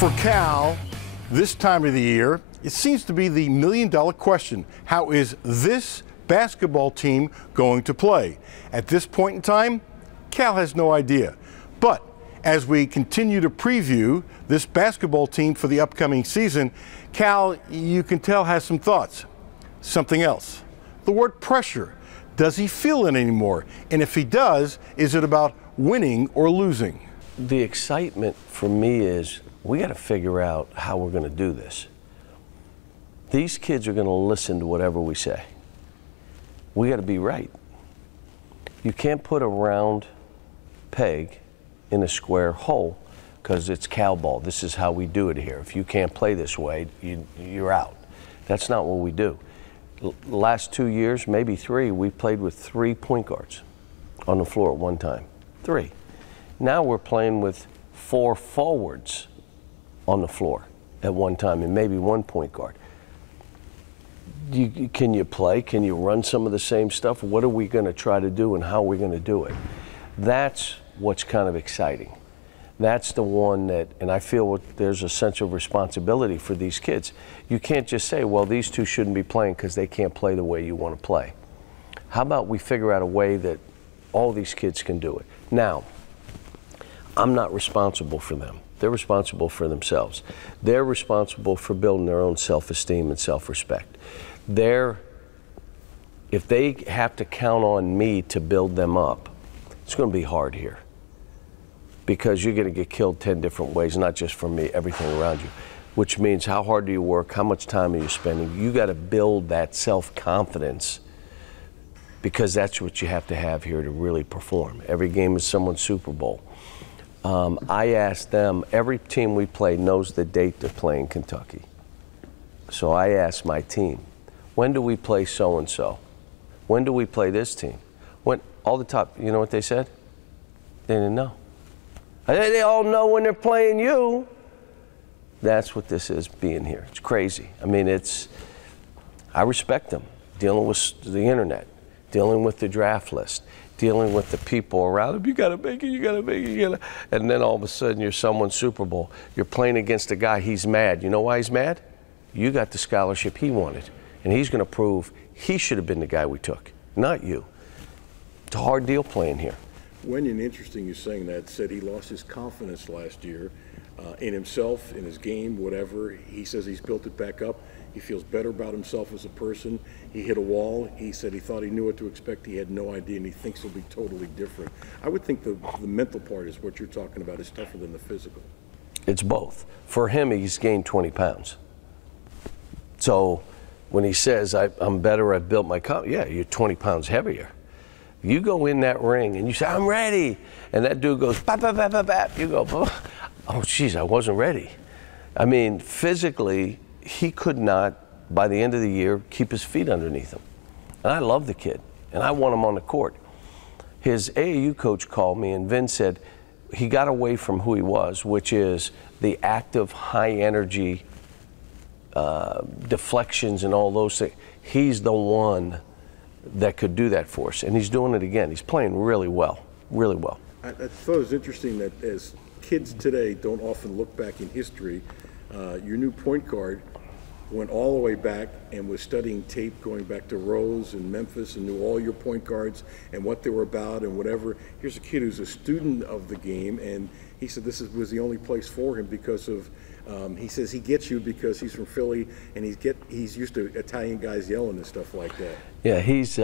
For Cal, this time of the year, it seems to be the million-dollar question. How is this basketball team going to play? At this point in time, Cal has no idea. But as we continue to preview this basketball team for the upcoming season, Cal, you can tell, has some thoughts. Something else. The word pressure. Does he feel it anymore? And if he does, is it about winning or losing? The excitement for me is we got to figure out how we're going to do this. These kids are going to listen to whatever we say. We got to be right. You can't put a round peg in a square hole because it's Cal ball. This is how we do it here. If you can't play this way, you're out. That's not what we do. Last 2 years, maybe 3, we played with 3 point guards on the floor at one time. 3. Now we're playing with 4 forwards on the floor at one time and maybe 1 point guard. Can you play? Can you run some of the same stuff? What are we going to try to do and how are we going to do it? That's what's kind of exciting. That's the one that, and I feel there's a sense of responsibility for these kids. You can't just say, well, these two shouldn't be playing because they can't play the way you want to play. How about we figure out a way that all these kids can do it? Now, I'm not responsible for them. They're responsible for themselves. They're responsible for building their own self-esteem and self-respect. If they have to count on me to build them up, it's going to be hard here because you're going to get killed 10 different ways, not just from me, everything around you, which means how hard do you work, how much time are you spending? You got to build that self-confidence because that's what you have to have here to really perform. Every game is someone's Super Bowl. I asked them, every team we play knows the date they're playing Kentucky. So I asked my team, when do we play so-and-so? When do we play this team? When, all the top, you know what they said? They didn't know. They all know when they're playing you. That's what this is being here. It's crazy. I mean, I respect them. Dealing with the internet, dealing with the draft list, dealing with the people around them. You got to make it, you got to make it, you got to. And then all of a sudden you're someone's Super Bowl. You're playing against a guy, he's mad. You know why he's mad? You got the scholarship he wanted. And he's going to prove he should have been the guy we took, not you. It's a hard deal playing here. Wenyon, interesting you saying that, said he lost his confidence last year in himself, in his game, whatever. He says he's built it back up. He feels better about himself as a person. He hit a wall. He said he thought he knew what to expect. He had no idea, and he thinks it'll be totally different. I would think the mental part is what you're talking about is tougher than the physical. It's both. For him, he's gained 20 pounds. So when he says, I'm better, I've built my confidence, yeah, you're 20 pounds heavier. You go in that ring and you say, I'm ready. And that dude goes, bap, bap, bap, bap, bap. You go, oh, geez, I wasn't ready. I mean, physically, he could not, by the end of the year, keep his feet underneath him. And I love the kid, and I want him on the court. His AAU coach called me, and Vin said he got away from who he was, which is the active, high-energy deflections and all those things. He's the one that could do that for us, and he's doing it again. He's playing really well, really well. I thought it was interesting that as kids today don't often look back in history, your new point guard went all the way back and was studying tape going back to Rose and Memphis and knew all your point guards and what they were about and whatever. Here's a kid who's a student of the game, and he said this was the only place for him because of, he says he gets you because he's from Philly and he's used to Italian guys yelling and stuff like that. Yeah, he's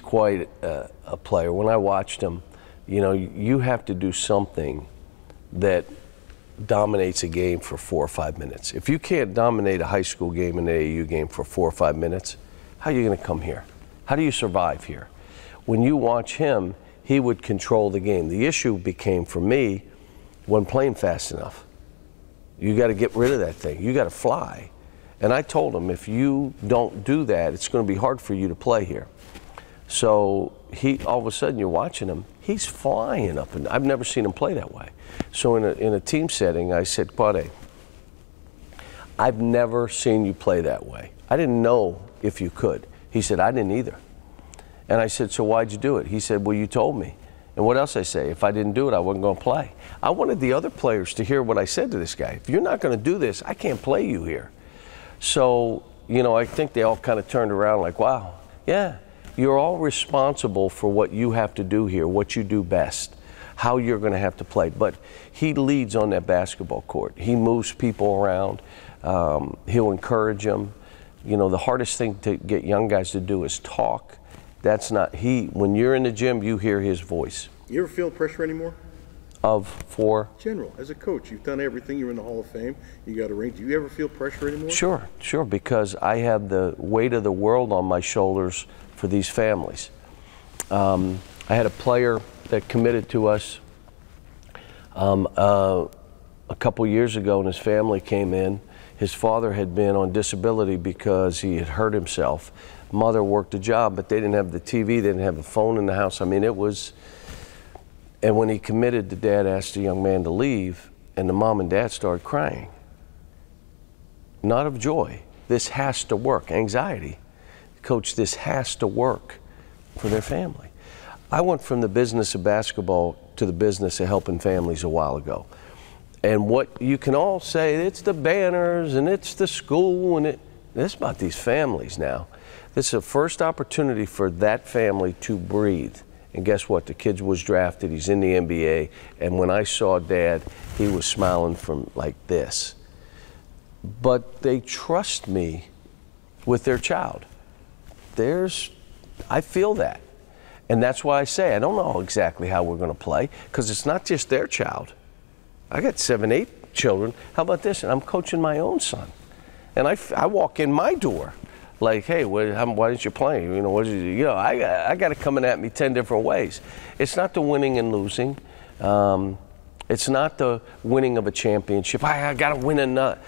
quite a player. When I watched him, you know, you have to do something that dominates a game for 4 or 5 minutes. If you can't dominate a high school game, an AAU game for 4 or 5 minutes, how are you going to come here? How do you survive here? When you watch him, he would control the game. The issue became for me when playing fast enough. You got to get rid of that thing. You got to fly. And I told him, if you don't do that, it's going to be hard for you to play here. So all of a sudden you're watching him, he's flying up, and I've never seen him play that way. So in a team setting, I said, Quade, I've never seen you play that way. I didn't know if you could. He said, I didn't either. And I said, so why'd you do it? He said, well, you told me. And what else I say? If I didn't do it, I wasn't going to play. I wanted the other players to hear what I said to this guy. If you're not going to do this, I can't play you here. So, you know, I think they all kind of turned around like, wow, yeah, you're all responsible for what you have to do here, what you do best, how you're going to have to play. But he leads on that basketball court. He moves people around. He'll encourage them. You know, the hardest thing to get young guys to do is talk. That's not, when you're in the gym, you hear his voice. You ever feel pressure anymore? For? General, as a coach, you've done everything. You're in the Hall of Fame. You got a ring. Do you ever feel pressure anymore? Sure, because I have the weight of the world on my shoulders for these families. I had a player that committed to us a couple years ago, and his family came in. His father had been on disability because he had hurt himself. Mother worked a job, but they didn't have the TV, they didn't have a phone in the house. I mean, it was, and when he committed, the dad asked the young man to leave, and the mom and dad started crying. Not of joy. This has to work. Anxiety. Coach, this has to work for their family. I went from the business of basketball to the business of helping families a while ago. And what you can all say, it's the banners and it's the school, and it's about these families now. This is the first opportunity for that family to breathe. And guess what? The kid was drafted. He's in the NBA. And when I saw Dad, he was smiling from like this. But they trust me with their child. I feel that. And that's why I say I don't know exactly how we're going to play, because it's not just their child. I got 7, 8 children. How about this? And I'm coaching my own son. And I walk in my door like, hey, why didn't you play? You know, I got it coming at me 10 different ways. It's not the winning and losing. It's not the winning of a championship. I got to win enough.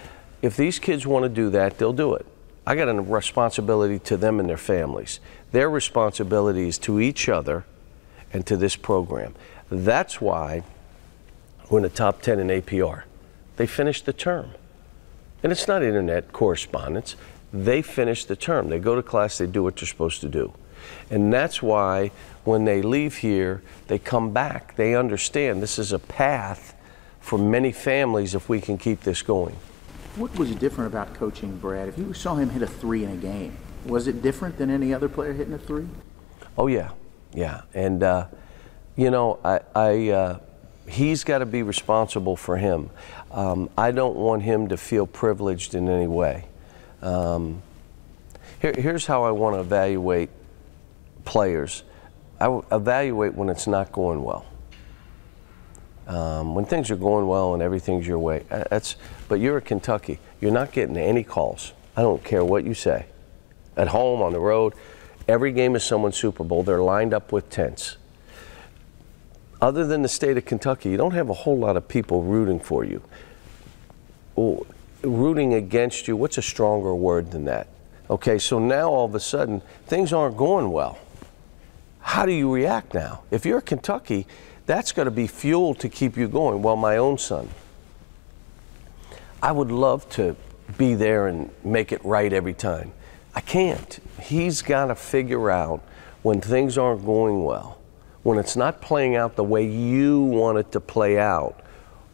If these kids want to do that, they'll do it. I got a responsibility to them and their families. Their responsibility is to each other and to this program. That's why we're in the top 10 in APR. They finished the term. And it's not internet correspondence. They finish the term. They go to class, they do what they're supposed to do. And that's why when they leave here, they come back. They understand this is a path for many families if we can keep this going. What was different about coaching Brad? If you saw him hit a 3 in a game, was it different than any other player hitting a 3? Oh, yeah. Yeah. And, you know, he's got to be responsible for him. I don't want him to feel privileged in any way. Here's how I want to evaluate players. I evaluate when it's not going well. When things are going well and everything's your way, but you're at Kentucky. You're not getting any calls. I don't care what you say. At home, on the road, every game is someone's Super Bowl. They're lined up with tents. Other than the state of Kentucky, you don't have a whole lot of people rooting for you. Rooting against you, what's a stronger word than that? Okay, so now all of a sudden, things aren't going well. How do you react now? If you're Kentucky, that's got to be fuel to keep you going. Well, my own son, I would love to be there and make it right every time. I can't. He's got to figure out when things aren't going well, when it's not playing out the way you want it to play out,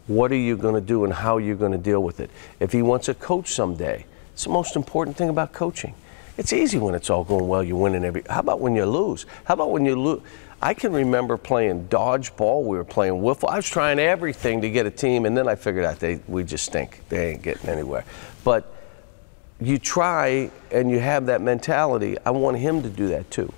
what are you going to do and how you're going to deal with it? If he wants a coach someday, it's the most important thing about coaching. It's easy when it's all going well, you're winning every. How about when you lose? How about when you lose? I can remember playing dodgeball. We were playing wiffle. I was trying everything to get a team, and then I figured out we just stink. They ain't getting anywhere. But you try, and you have that mentality. I want him to do that too.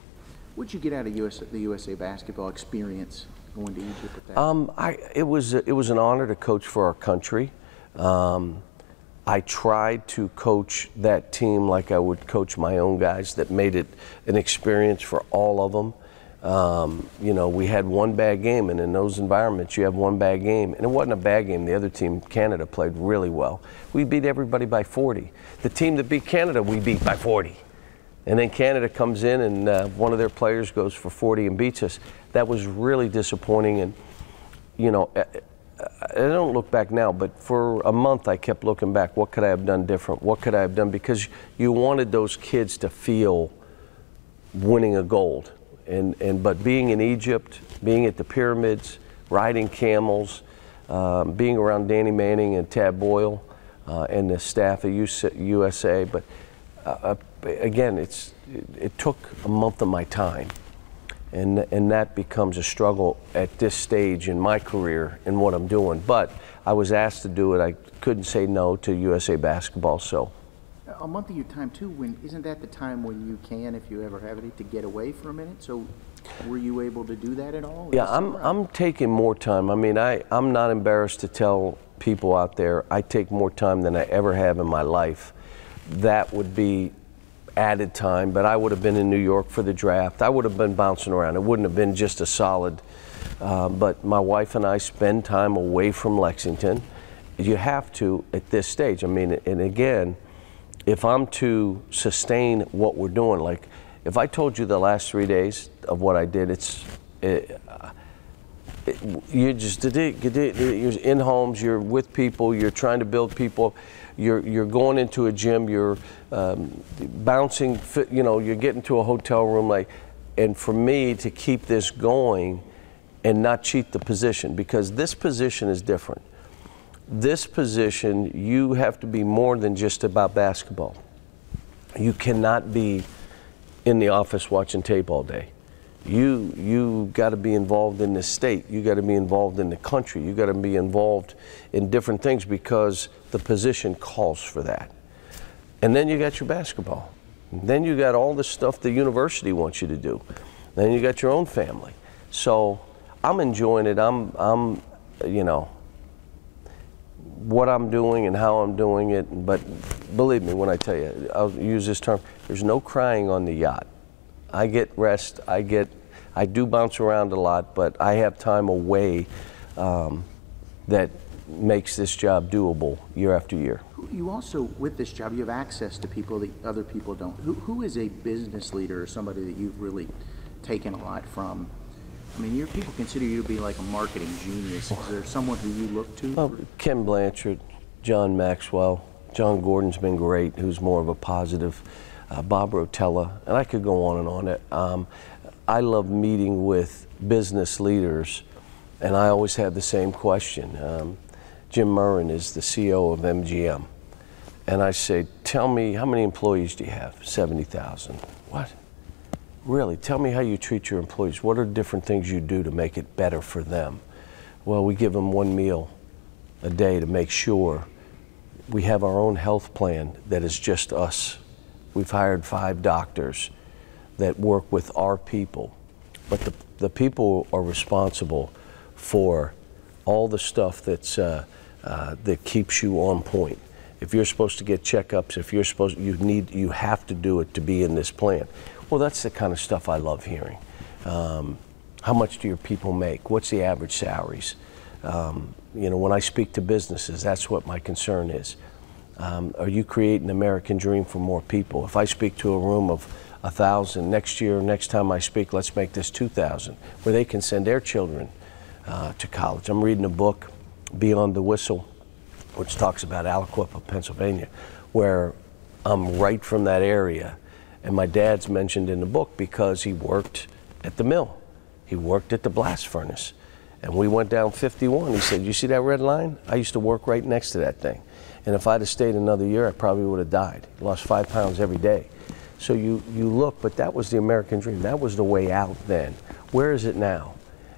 What did you get out of the USA basketball experience going to Egypt at that? It was an honor to coach for our country. I tried to coach that team like I would coach my own guys. That made it an experience for all of them. You know, we had one bad game, and in those environments, you have one bad game. And it wasn't a bad game. The other team, Canada, played really well. We beat everybody by 40. The team that beat Canada, we beat by 40. And then Canada comes in, and one of their players goes for 40 and beats us. That was really disappointing. And, you know, I don't look back now, but for a month I kept looking back. What could I have done different? What could I have done? Because you wanted those kids to feel winning a gold. But being in Egypt, being at the pyramids, riding camels, being around Danny Manning and Tad Boyle and the staff at USA. But again, it took a month of my time. And that becomes a struggle at this stage in my career and what I'm doing. But I was asked to do it. I couldn't say no to USA Basketball, so. A month of your time too, isn't that the time when you can, if you ever have it, to get away for a minute? So were you able to do that at all? Yeah, I'm taking more time. I mean, I'm not embarrassed to tell people out there I take more time than I ever have in my life. That would be added time, but I would have been in New York for the draft. I would have been bouncing around. It wouldn't have been just a solid, but my wife and I spend time away from Lexington. You have to at this stage. I mean, and again, if I'm to sustain what we're doing, like if I told you the last 3 days of what I did, you're in homes, you're with people, you're trying to build people, you're going into a gym, you're bouncing, you know, you're getting to a hotel room, like, and for me to keep this going and not cheat the position, because this position is different. This position, you have to be more than just about basketball. You cannot be in the office watching tape all day. You got to be involved in the state. You got to be involved in the country. You got to be involved in different things because the position calls for that. And then you got your basketball. And then you got all the stuff the university wants you to do. Then you got your own family. So I'm enjoying it. I'm you know, what I'm doing and how I'm doing it. But believe me when I tell you, I'll use this term, there's no crying on the yacht. I get rest, I do bounce around a lot, but I have time away that makes this job doable year after year. You also, with this job, you have access to people that other people don't. Who is a business leader or somebody that you've really taken a lot from? I mean, people consider you to be like a marketing genius. Is there someone who you look to? Well, Ken Blanchard, John Maxwell, John Gordon's been great, who's more of a positive. Bob Rotella, and I could go on and on. I love meeting with business leaders, and I always have the same question. Jim Murren is the CEO of MGM, and I say, tell me, how many employees do you have? 70,000. What? Really? Tell me how you treat your employees. What are different things you do to make it better for them? Well, we give them one meal a day to make sure we have our own health plan that is just us. We've hired 5 doctors that work with our people, but the people are responsible for all the stuff that's that keeps you on point. If you're supposed to get checkups, if you're supposed, you have to do it to be in this plan. Well, that's the kind of stuff I love hearing. How much do your people make? What's the average salaries? You know, when I speak to businesses, that's what my concern is. Are you creating an American dream for more people? If I speak to a room of 1,000, next time I speak, let's make this 2,000, where they can send their children to college. I'm reading a book, Beyond the Whistle, which talks about Aliquippa, Pennsylvania, where I'm right from that area. And my dad's mentioned in the book because he worked at the mill. He worked at the blast furnace. And we went down 51. He said, you see that red line? I used to work right next to that thing. And if I'd have stayed another year, I probably would have died. Lost 5 pounds every day. So you look, but that was the American dream. That was the way out then. Where is it now?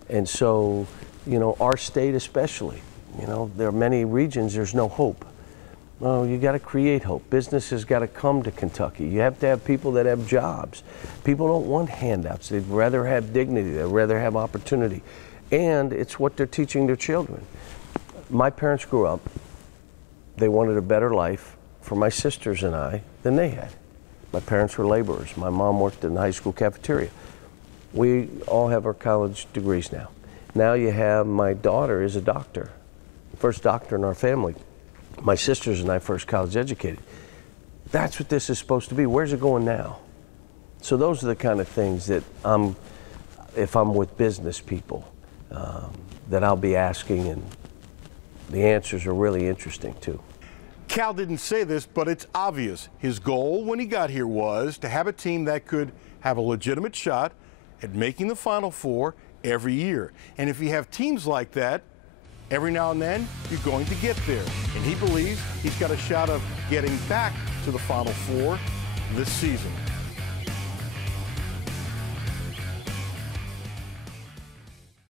And so, you know, our state especially, you know, there are many regions there's no hope. Well, you got to create hope. Business has got to come to Kentucky. You have to have people that have jobs. People don't want handouts. They'd rather have dignity. They'd rather have opportunity. And it's what they're teaching their children. My parents grew up. They wanted a better life for my sisters and I than they had. My parents were laborers. My mom worked in the high school cafeteria. We all have our college degrees now. Now you have, my daughter is a doctor, first doctor in our family. My sisters and I first college educated. That's what this is supposed to be. Where's it going now? So those are the kind of things that if I'm with business people, that I'll be asking, and the answers are really interesting too. Cal didn't say this, but it's obvious. His goal when he got here was to have a team that could have a legitimate shot at making the Final Four every year. And if you have teams like that, every now and then, you're going to get there. And he believes he's got a shot of getting back to the Final Four this season.